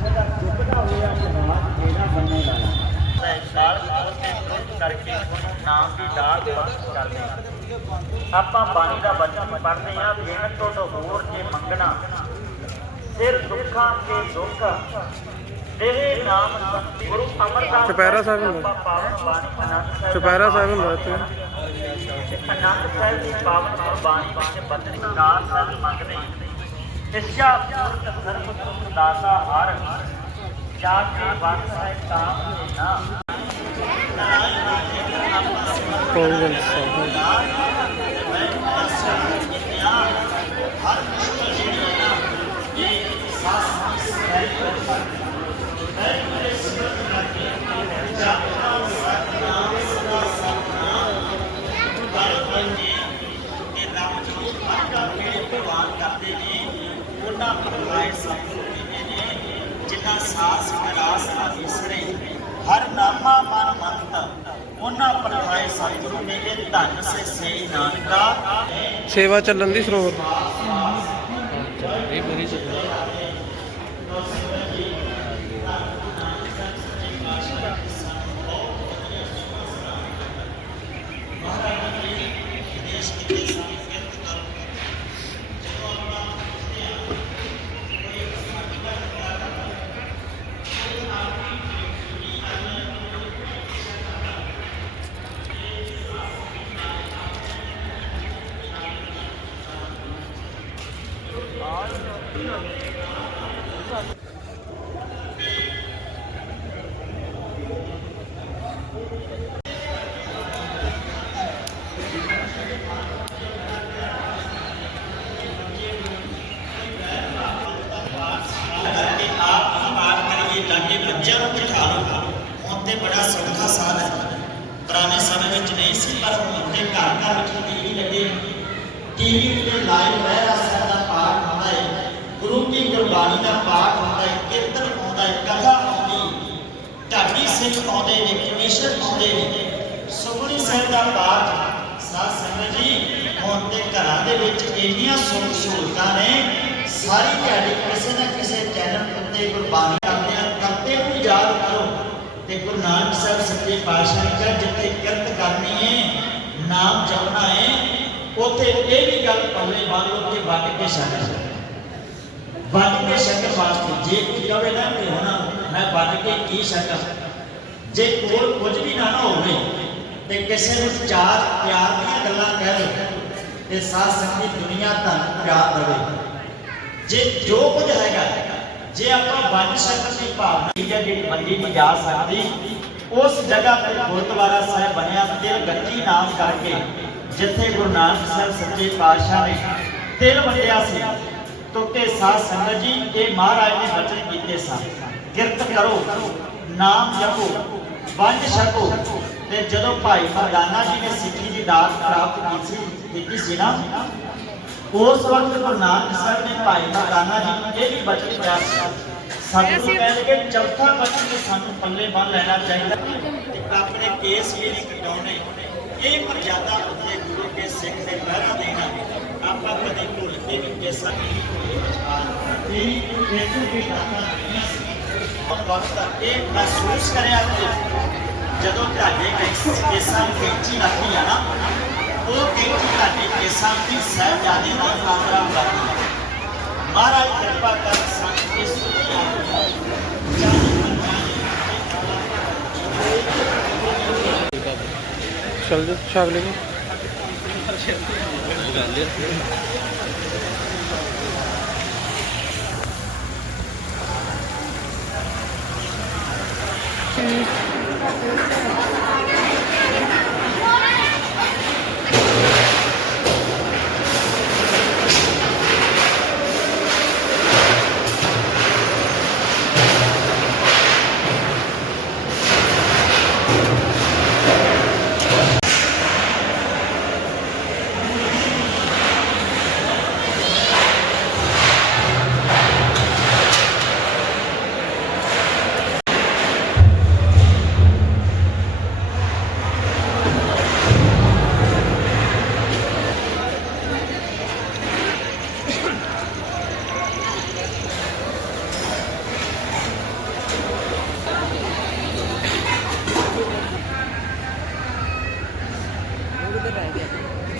ਚੁੱਕਦਾ ਹੋਇਆ ਜਨਾਬ ਜਿਹੜਾ ਬੰਨੇ ਵਾਲਾ ਕੋਲ ਤੇ ਦੁੱਧ ਕਰਕੇ ਨਾਮ ਦੀ ਦਾਲ ਬਖਸ਼ ਕਰਦੇ। ਆਪਾਂ ਬਾਣੀ ਦਾ ਬਚਨ ਪੜ੍ਹਦੇ ਹਾਂ ਦੇਣ ਤੋਂ ਤਾਂ ਹੋਰ ਜੇ ਮੰਗਣਾ ਸਿਰ ਦੁੱਖਾਂ ਕੇ ਦੁੱਖ ਦੇਹ ਨਾਮ ਸੰਤੀ ਗੁਰੂ ਅਮਰਦਾਸ ਚੁਪਹਿਰਾ ਸਾਹਿਬ ਹੁੰਦਾ। ਬਾਣੀ ਆਨੰਦ ਸਾਹਿਬ ਹੁੰਦਾ ਇੱਥੇ ਆਨੰਦ ਸਾਹਿਬ ਦੀ ਪਾਵਨ ਗੁਰਬਾਣੀ ਵਿੱਚ ਬਚਨ ਕਾਰ ਸਾਹਿਬ ਮੰਗਦੇ ਇਸਿਆ ਪੂਰਤ ਸਰਬ ਸੁਖ ਦਾਤਾ ਹਰ ਜਾ ਕੇ ਵੰਸ ਹੈ ਤਾਂ ਨਾ। ਗੋਬਿੰਦ ਸਾਹਿਬ ਕਿ ਰੱਬ ਜੋ ਹਰ ਕੰਮ ਜਿਹੜੇ ਭਗਵਾਨ ਕਰਦੇ ਨੇ ਉਹਨਾਂ ਪਰਵਾਏ ਸਤਿਗੁਰੂ ਜਿਨ੍ਹਾਂ ਸਾਸ ਵਿਰਾਸ ਨਾ ਹਰ ਨਾਮਾ ਮਨ ਮੰਤ ਉਹਨਾਂ ਪਰਵਾਏ ਸਤਿਗੁਰੂ ਨੇ ਇਹ ਧੰਨ ਸੇ ਸਹੀ ਨਾਨਕਾ ਸੇਵਾ ਚੱਲਣ ਦੀ ਸਰੋਤ ਕਰਕੇ ਆਪ ਹੀ ਪਾਠ ਕਰੀਏ ਗੁਰਬਾਣੀ ਦਾ ਪਾਠ ਹੁੰਦਾ ਹੈ, ਕੀਰਤਨ ਹੁੰਦਾ ਹੈ, ਕਥਾ ਹੁੰਦੀ ਢਾਡੀ ਸਿੰਘ ਆਉਂਦੇ ਨੇ, ਕਮਿਸ਼ਨ ਆਉਂਦੇ ਨੇ। ਸੁਖਮਨੀ ਸਾਹਿਬ ਦਾ ਪਾਠ, ਸਾਧ ਸੰਗਤ ਜੀ, ਹੁਣ ਤੇ ਘਰਾਂ ਦੇ ਵਿੱਚ ਇੰਨੀਆਂ ਸੁੱਖ ਸਹੂਲਤਾਂ ਨੇ, ਸਾਰੀ ਦਿਹਾੜੀ ਕਿਸੇ ਨਾ ਕਿਸੇ ਚੈਨਲ ਉੱਤੇ ਗੁਰਬਾਣੀ ਕਰਦੇ ਕਰਤੇ ਨੂੰ ਯਾਦ ਕਰੋ। ਤੇ ਗੁਰੂ ਨਾਨਕ ਸਾਹਿਬ ਸੱਚੇ ਪਾਤਸ਼ਾਹ ਨੇ ਕਿਹਾ ਜਿੱਥੇ ਕਿਰਤ ਕਰਨੀ ਹੈ, ਨਾਮ ਜਪਣਾ ਹੈ, ਉੱਥੇ ਇਹ ਵੀ ਗੱਲ ਪੱਲੇ ਬੰਨ ਲਓ ਕਿ ਵੱਟ ਕੇ ਛੱਡ ਵੱਟ ਕੇ ਵਾਸਤੇ ਜੇ ਕੋਈ ਕਹੇ ਨਾ ਕਿ ਹੁਣ ਮੈਂ ਵੱਟ ਕੇ ਕੀ ਛੱਡਾਂ? ਜੇ ਕੋਲ ਕੁਝ ਵੀ ਨਾ ਨਾ ਹੋਵੇ ਤੇ ਕਿਸੇ ਨੂੰ ਚਾਰ ਪਿਆਰ ਦੀਆਂ ਗੱਲਾਂ ਕਹਿ ਦੋ ਤੇ ਸਾਧ ਸੰਗਤ ਦੁਨੀਆ ਤੁਹਾਨੂੰ ਪਿਆਰ ਦੇਵੇ। ਜੇ ਜੋ ਕੁਝ ਹੈਗਾ, ਜੇ ਆਪਾਂ ਵੰਡ ਸਕਣ ਦੀ ਭਾਵਨਾ ਹੈ ਜਿਹੜੀ ਬੰਦੀ ਨਹੀਂ ਜਾ ਸਕਦੀ, ਉਸ ਜਗ੍ਹਾ ਤੇ ਗੁਰਦੁਆਰਾ ਸਾਹਿਬ ਬਣਿਆ ਤਿਲ ਗੱਤੀ ਨਾਮ ਕਰਕੇ ਜਿੱਥੇ ਗੁਰੂ ਨਾਨਕ ਸਾਹਿਬ ਸੱਚੇ ਪਾਤਸ਼ਾਹ ਨੇ ਤਿਲ ਵੰਡਿਆ ਸੀ। ਤੁਕੇ ਸਾਧ ਸੰਗਤ ਜੀ ਇਹ ਮਹਾਰਾਜ ਨੇ ਬਚਨ ਕੀਤੇ ਸਨ। ਕਿਰਤ ਕਰੋ ਨਾਮ ਜਪੋ ਵੰਡ ਛਕੋ ਤੇ ਜਦੋਂ ਭਾਈ ਮਰਦਾਨਾ ਜੀ ਨੇ ਸਿੱਖੀ ਦੀ ਦਾਤ ਪ੍ਰਾਪਤ ਕੀਤੀ ਕੀਤੀ ਸੀ ਨਾ ਉਸ ਵਕਤ ਗੁਰੂ ਨਾਨਕ ਸਾਹਿਬ ਨੇ ਭਾਈ ਮਰਦਾਨਾ ਜੀ ਨੂੰ ਇਹ ਵੀ ਬਚਨ ਸੀ ਸਤਿਗੁਰੂ ਕਹਿੰਦੇ ਕਿ ਚੌਥਾ ਬਚਨ ਸਾਨੂੰ ਪੱਲੇ ਬੰਨ ਲੈਣਾ ਚਾਹੀਦਾ ਆਪਣੇ ਕੇਸ ਵੀ ਨਹੀਂ ਕਟਾਉਣੇ। ਇਹ ਮਰਜ਼ਾਦਾ ਉੱਤੇ ਗੁਰੂ ਕੇ ਸਿੱਖ ਦੇ ਪਹਿਰਾ ਦੇਣਾ ਆਪਾਂ ਕਦੇ ਭੁੱਲ ਕੇ ਵੀ ਕੇਸਾਂ ਨਹੀਂ ਭੁੱਲੇ ਇਹ ਇਹ ਵੀ ਦਾਤਾ ਨਹੀਂ ਸੀ ਉਹ ਵਕਤ ਇਹ ਮਹਿਸੂਸ ਕਰਿਆ ਕਿ ਜਦੋਂ ਤੁਹਾਡੇ ਕੇਸ- ਕੇਸਾਂ ਨੂੰ ਕੈਂਚੀ ਰੱਖੀ ਆ ਨਾ ਉਹ ਕੈਂਚੀ ਤੁਹਾਡੇ ਕੇਸਾਂ ਦੀ ਸਹਿਜਾਦੇ ਨਾਲ ਕਾਤਰਾ ਕਰਦੀ ਹੈ ਮਹਾਰਾਜ ਕਿਰਪਾ ਕਰ ਸੰਤ ਇਸ ਚੱਲ ਛਕ ਲੈਣੀ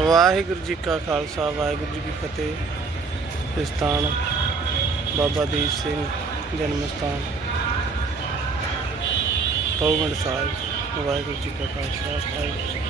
ਵਾਹਿਗੁਰੂ ਜੀ ਕਾ ਖਾਲਸਾ, ਵਾਹਿਗੁਰੂ ਜੀ ਕੀ ਫਤਿਹ। ਸਥਾਨ ਬਾਬਾ ਦੀਪ ਸਿੰਘ ਜਨਮ ਸਥਾਨ ਪਉਗੜ ਸਾਹਿਬ, ਵਾਹਿਗੁਰੂ ਜੀ ਕਾ Khalsa, Waheguru ji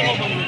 Get over here.